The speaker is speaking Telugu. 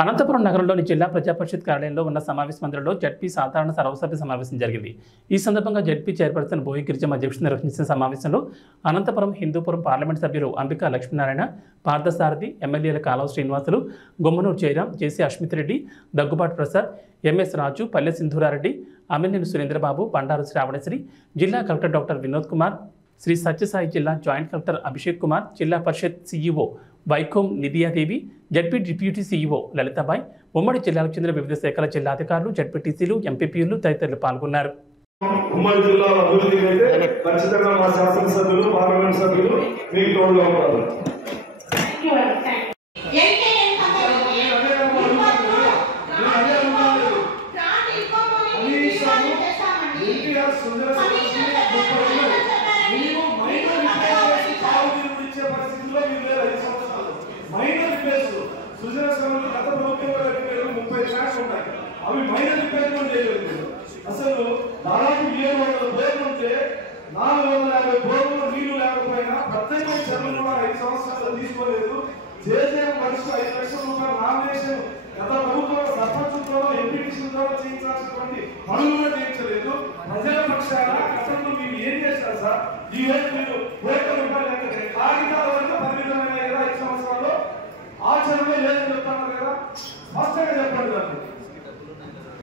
అనంతపురం నగరంలోని జిల్లా ప్రజా పరిషత్ కార్యాలయంలో ఉన్న సమావేశ మందిరంలో జడ్పీ సాధారణ సర్వసభ్య సమావేశం జరిగింది. ఈ సందర్భంగా జడ్పీ చైర్పర్సన్ బోయి గిరిజమ్మ అధ్యక్షతన నిర్వహించిన సమావేశంలో అనంతపురం హిందూపురం పార్లమెంట్ సభ్యులు అంబికా లక్ష్మీనారాయణ, పార్థసారథి, ఎమ్మెల్యేల కాలువ శ్రీనివాసులు, గుమ్మనూరు జయరాం, జేసీ అశ్మిత్ రెడ్డి, దగ్గుబాటి ప్రసాద్, ఎంఎస్ రాజు, పల్లె సింధూరారెడ్డి, అమినేని సురేంద్రబాబు, బండారు శ్రావణశ్రీ, జిల్లా కలెక్టర్ డాక్టర్ వినోద్ కుమార్, శ్రీ సత్యసాయి జిల్లా జాయింట్ కలెక్టర్ అభిషేక్ కుమార్, జిల్లా parishad CEO Vaikom Nidhiya Devi, ZP deputy CEO Lalitha Bai, ఉమ్మడి జిల్లాలకు చెందిన వివిధ శాఖల జిల్లా అధికారులు, జడ్పీటీసీలు, ఎంపీపీలు తదితరులు పాల్గొన్నారు. ఉమ్మడి జిల్లాల అభివృద్ధికి అయితే ఖచ్చితంగా మా శాసనసభ్యులు, పార్లమెంట్ సభ్యులు మీకు తోడుగా ఉంటారు. అవి మైనర్ రిపేర్మెంట్ చేయలేదు. అసలు దాదాపు 700 బోర్లు ఉంటే 450 బోర్లు నీళ్లు లేకపోయినా ప్రత్యేక చర్యలు కూడా 5 సంవత్సరాలు తీసుకోలేదు. జేజేఎం పరిస్థితి 5 లక్షల రూపాయల నామినేషన్ గత ప్రభుత్వం సర్పంచులతో ఎంపీటీసీలతో చేయించాల్సినటువంటి పనులు కూడా చేయించలేదు. ప్రజల పక్షాన గతంలో మీరు ఏం చేశారు సార్? ఈ రోజు మీరు